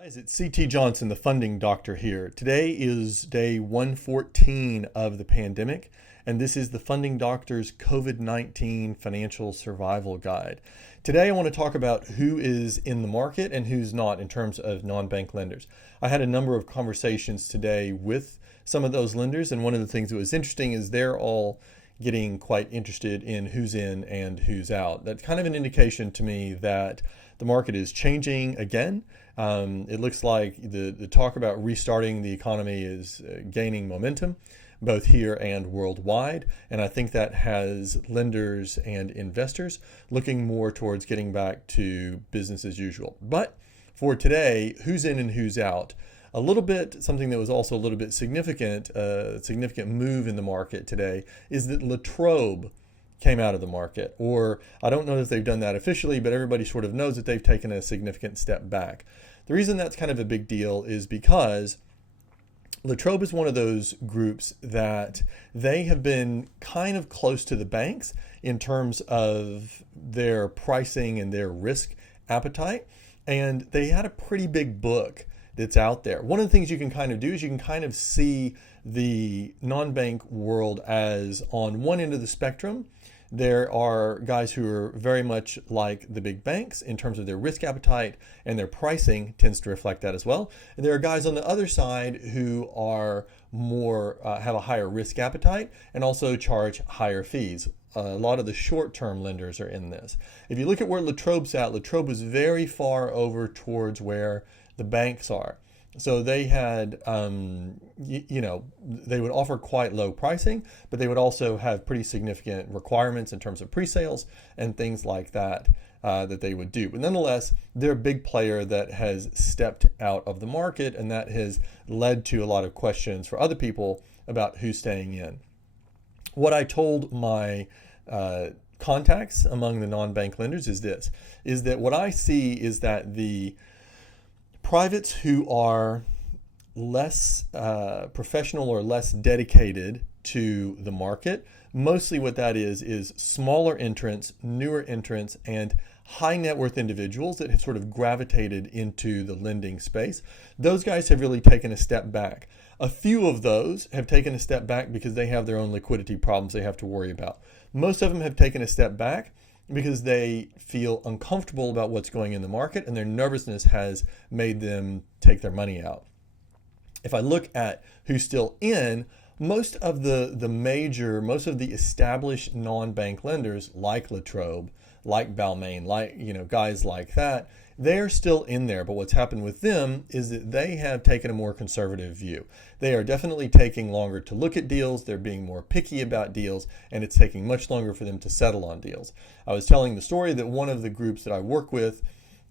Guys, it's CT Johnson, the funding doctor here. Today is day 114 of the pandemic, and this is the funding doctor's COVID-19 financial survival guide. Today, I want to talk about who is in the market and who's not in terms of non-bank lenders. I had a number of conversations today with some of those lenders, and one of the things that was interesting is they're all getting quite interested in who's in and who's out. That's kind of an indication to me that the market is changing again. It looks like the talk about restarting the economy is gaining momentum, both here and worldwide. And I think that has lenders and investors looking more towards getting back to business as usual. But for today, who's in and who's out? A little bit, something that was also a little bit significant, a significant move in the market today is that Latrobe came out of the market. Or I don't know if they've done that officially, but everybody sort of knows that they've taken a significant step back. The reason that's kind of a big deal is because Latrobe is one of those groups that they have been kind of close to the banks in terms of their pricing and their risk appetite. And they had a pretty big book that's out there. One of the things you can kind of do is you can kind of see the non-bank world as on one end of the spectrum. There are guys who are very much like the big banks in terms of their risk appetite, and their pricing tends to reflect that as well. And there are guys on the other side who are more have a higher risk appetite and also charge higher fees. A lot of the short-term lenders are in this. If you look at where Latrobe's at, Latrobe is very far over towards where the banks are. So they had, they would offer quite low pricing, but they would also have pretty significant requirements in terms of pre-sales and things like that that they would do. But nonetheless, they're a big player that has stepped out of the market, and that has led to a lot of questions for other people about who's staying in. What I told my contacts among the non-bank lenders is this, is that what I see is that the privates who are less professional or less dedicated to the market, mostly what that is smaller entrants, newer entrants, and high net worth individuals that have sort of gravitated into the lending space. Those guys have really taken a step back. A few of those have taken a step back because they have their own liquidity problems they have to worry about. Most of them have taken a step back because they feel uncomfortable about what's going in the market, and their nervousness has made them take their money out. If I look at who's still in, most of the established non-bank lenders like Latrobe, like Balmain, like guys like that, they're still in there. But what's happened with them is that they have taken a more conservative view. They are definitely taking longer to look at deals. They're being more picky about deals, and it's taking much longer for them to settle on deals. I was telling the story that one of the groups that I work with,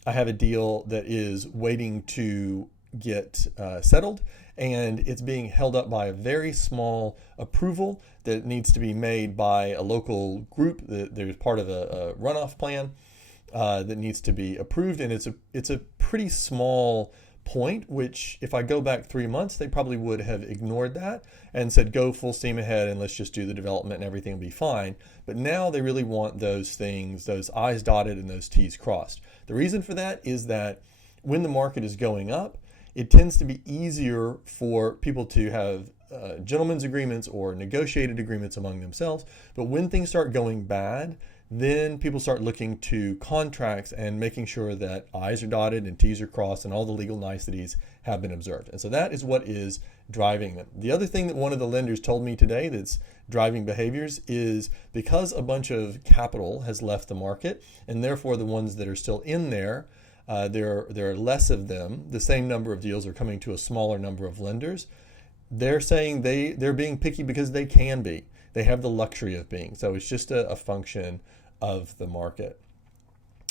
I have a deal that is waiting to get settled, and it's being held up by a very small approval that needs to be made by a local group. There's part of a runoff plan that needs to be approved, and it's a pretty small point, which if I go back 3 months, they probably would have ignored that and said, go full steam ahead and let's just do the development and everything will be fine. But now they really want those things, those I's dotted and those T's crossed. The reason for that is that when the market is going up, it tends to be easier for people to have gentlemen's agreements or negotiated agreements among themselves. But when things start going bad, then people start looking to contracts and making sure that I's are dotted and T's are crossed and all the legal niceties have been observed. And so that is what is driving them. The other thing that one of the lenders told me today that's driving behaviors is because a bunch of capital has left the market, and therefore the ones that are still in there, there are less of them. The same number of deals are coming to a smaller number of lenders. They're saying they're being picky because they can be. They have the luxury of being. So it's just a function of the market.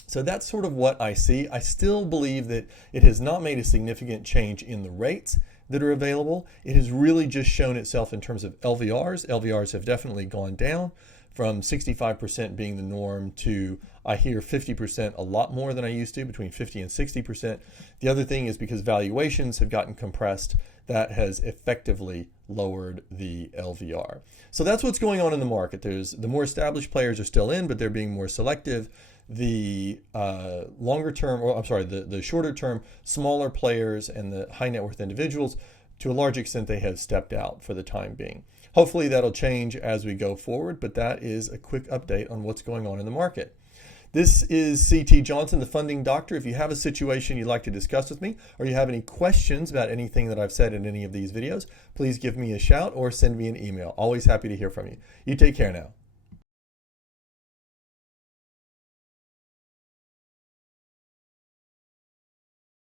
So that's sort of what I see. I still believe that it has not made a significant change in the rates that are available. It has really just shown itself in terms of LVRs. LVRs have definitely gone down from 65% being the norm to, I hear 50%, a lot more than I used to, between 50 and 60%. The other thing is because valuations have gotten compressed, that has effectively lowered the LVR. So that's what's going on in the market. The more established players are still in, but they're being more selective. the longer term, or I'm sorry, the shorter term, smaller players and the high net worth individuals, to a large extent, they have stepped out for the time being. Hopefully that'll change as we go forward, but that is a quick update on what's going on in the market. This is CT Johnson, the Funding Doctor. If you have a situation you'd like to discuss with me, or you have any questions about anything that I've said in any of these videos, please give me a shout or send me an email. Always happy to hear from you. You take care now.